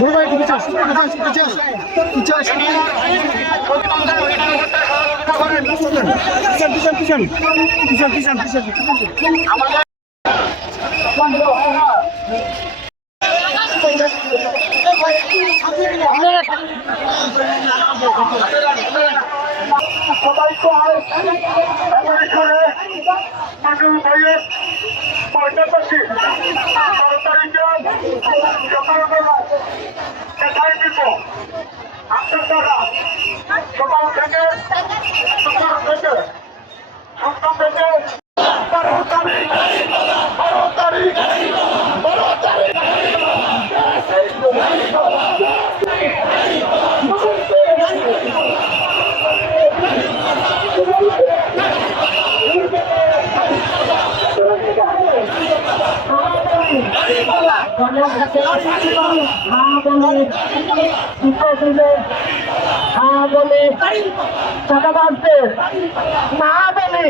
বড় ভাই পিছাস পিছাস পিছাস পিছাস পিছন পিছন পিছন পিছন পিছন পিছন সবাই তো আর সকাল থেকে সকাল থেকে সকাল থেকে বারো তারিখ বারো তারিখ বারো তারিখ না বলে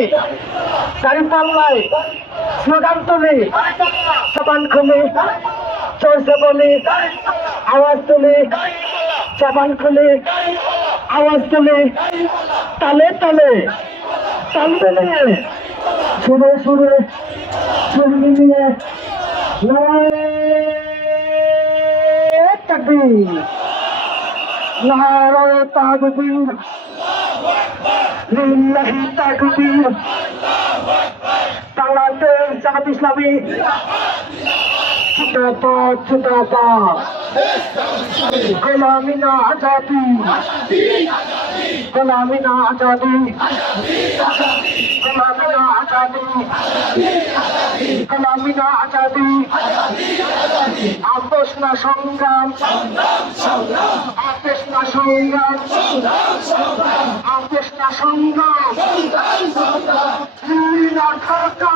গাড়ি পাল্লাই স্লোগান তুলি জবান খুলি চলছে বলি আওয়াজ তুলি জবান খুলি আওয়াজ তুলি তালে তালে তাল সুরে সুরে সুর মিলিয়ে তাকবীর নারায়ণ তাকবীর লিল্লাহি তাকবীর। বাংলাদেশ জামাত ইসলামী। গোলামি না আজাদি। গোলামি না আজাদি। গোলামি না আজাদি। আপোষ না সংগ্রাম। আপোষ না সংগ্রাম। আপোষ না সংগ্রাম। দিল্লি না ঢাকা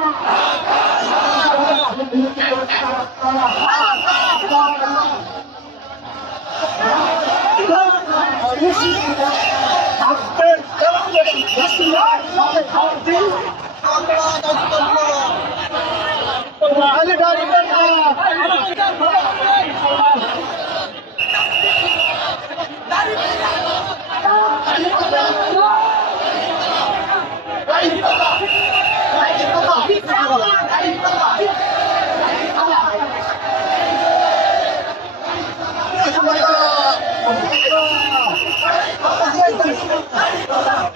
সবাই এবার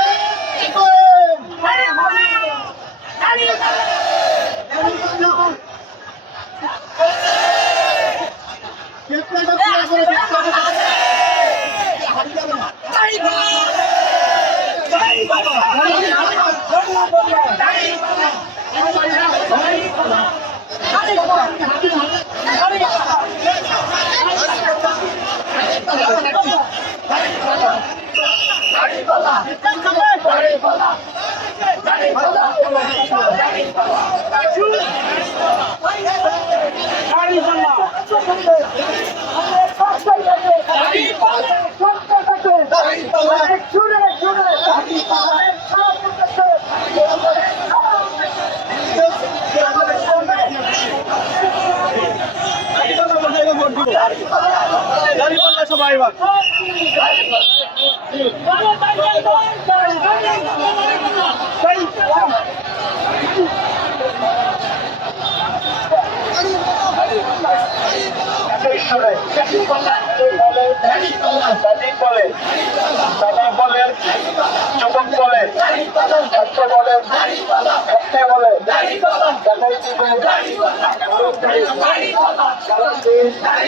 দাদি বলে বলেন যুবক বলে ছাত্র বলে ছাত্রী বলে দেখাই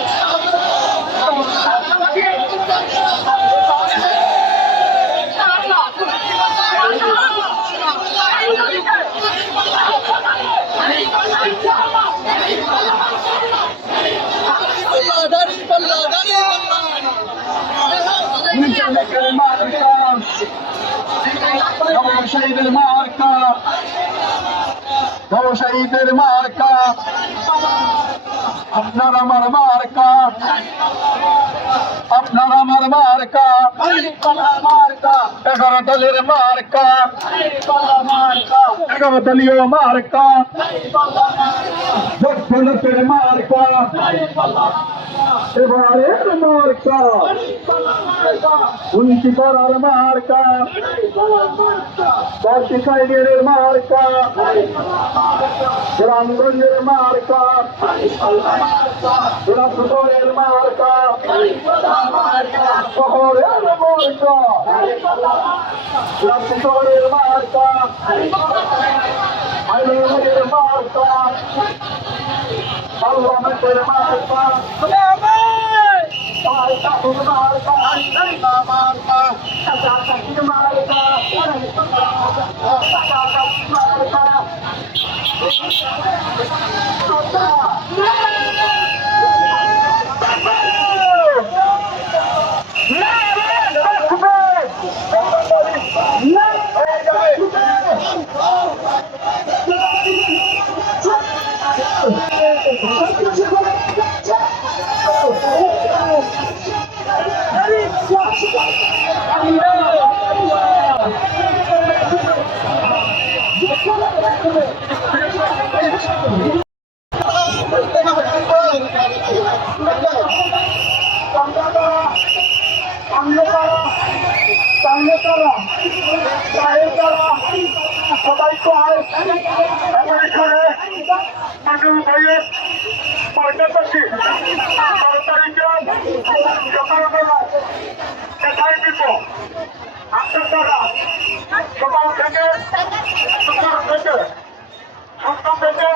ব্যবসায়ীদের মার্কা। ব্যবসায়ীদের মার্কা। আপনার আমার মার্কা। আপনার আমার মার্কা। এগারো দলের মার্কা। এগারো দলীয় মার্কা। দক্ষিণের মার্কা। এবারের মার্কা। উন্নতি করার মার্কা। সাইডের মার্কা। গ্রামগঞ্জের মার্কা। মার্কা। শহরের মার্কা রাজশহরের মার্কা হাইলাইটের মার্কা পার্লামেন্টের মার্কা মার্কা পাল্টাপাশি বারো তারিখে সকালবেলা কোথায় দিব আপনার দ্বারা সকাল থেকে সকাল থেকে সন্ধ্যা থেকে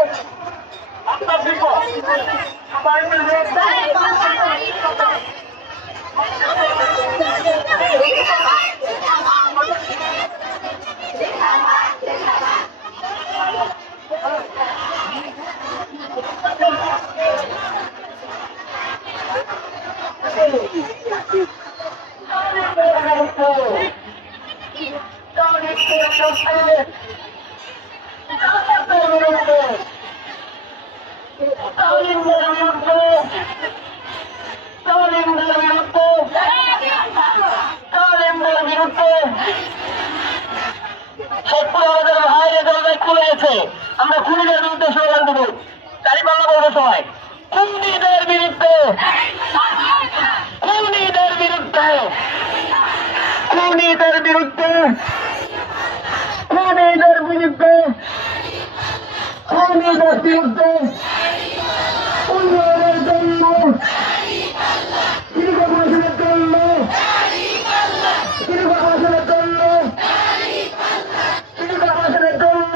আপনার দিব সবাই মিলে আমরা খুনিদের বিরুদ্ধে স্লোগান দেবো চারি পাল্লা বলব সবাই, খুনিদের বিরুদ্ধে খুনিদের বিরুদ্ধে খুনিদের বিরুদ্ধে খুনিদের বিরুদ্ধে খুনিদের বিরুদ্ধে উন্নয়নের জন্য দীর্ঘবাসনের জন্য দীর্ঘবাসনের জন্য দীর্ঘবাসনের জন্য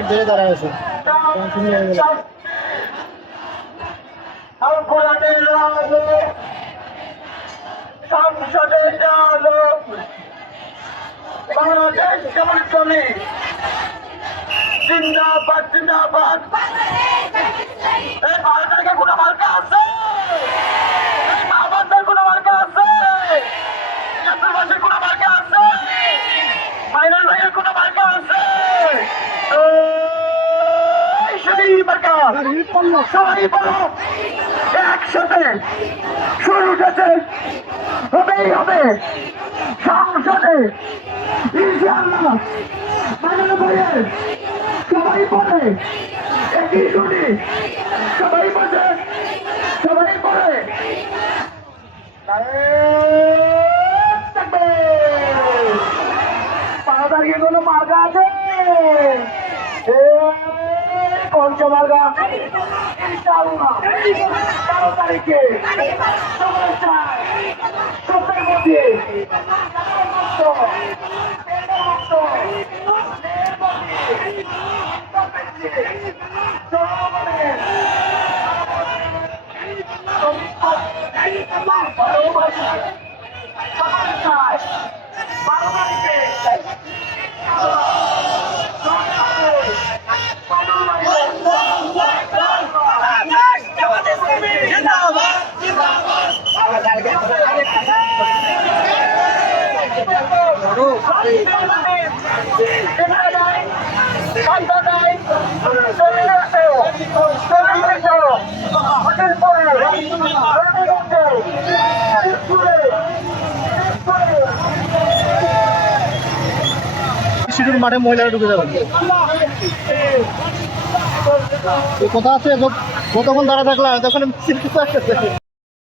মিনিট ধরে দাঁড়ায় আছে। সংসদে বাংলাদেশ কেমন চলে জিন্দাবাদ জিন্দাবাদ এই ভারতের কোনো মার্কা আছে এই মাহবাদের কোনো মার্কা আছে জাতীয়বাসীর কোনো মার্কা আছে ফাইনাল ভাইয়ের কোনো মার্কা আছে বলো একসাথে শুরু উঠেছে। হবেই হবে। সংসদে ইনশাআল্লাহ বাংলা বইয়ের সবাই পড়ে। একই শুনি সবাই বসে, সবাই পড়ে। পাড়া তারিখে কোনো মার্কা আছে? মার্কা ইনশাআল্লাহ বারো তারিখে সবাই চায় সত্যের মধ্যে শিশুর মাঠে মহিলারা ঢুকে যাবে। কোথা আছে যতক্ষণ দাঁড়া থাকলাম তখন সিট আসতেছে।